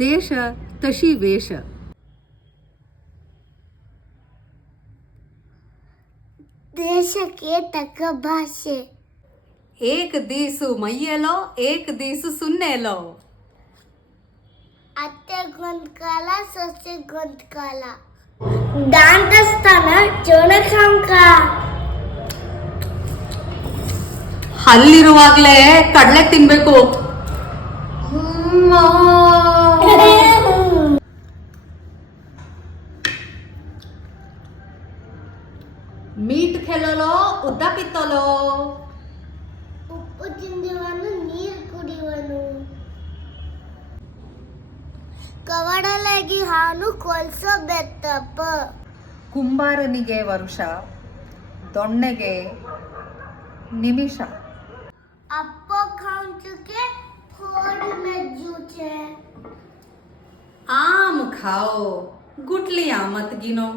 देश तशी वेश. ದೇಶಕ್ಕೆ ತಕ್ಕ ಭಾಷೆ. एक दीसु मೈಯೆಲೋ एक दीसु ಸುನ್ನೆಲೋ. ಅತ್ತೆಗೊಂದು ಕಾಲ ಸೊಸೆಗೊಂದು ಕಾಲ. ದಾಂತಸ್ಥಾನ ಜೋನಕಾಂಕ. ಹಲ್ಲಿರುವಾಗ್ಲೇ ಕಡಲೆ ತಿನ್ಬೇಕು. ಮೀಟ್ ಖೆಲೋಲೋ ಉದ್ದ ಪಿತ್ತೋಲೋ. ಉಪ್ಪು ತಿಂದಿವನು ನೀರು ಕುಡಿಯುವನು. ಕವಡಲಾಗಿ ಹಾಲು ಕೊಲ್ಸೋ ಬೆತ್ತಪ್ಪ. ಕುಂಬಾರನಿಗೆ ವರುಷ, ದೊಣ್ಣೆಗೆ ನಿಮಿಷ. ಅಪ್ಪೋ खाऊं चुके होड़ में जूझे. आम खाओ गुठलियां मत गिनो.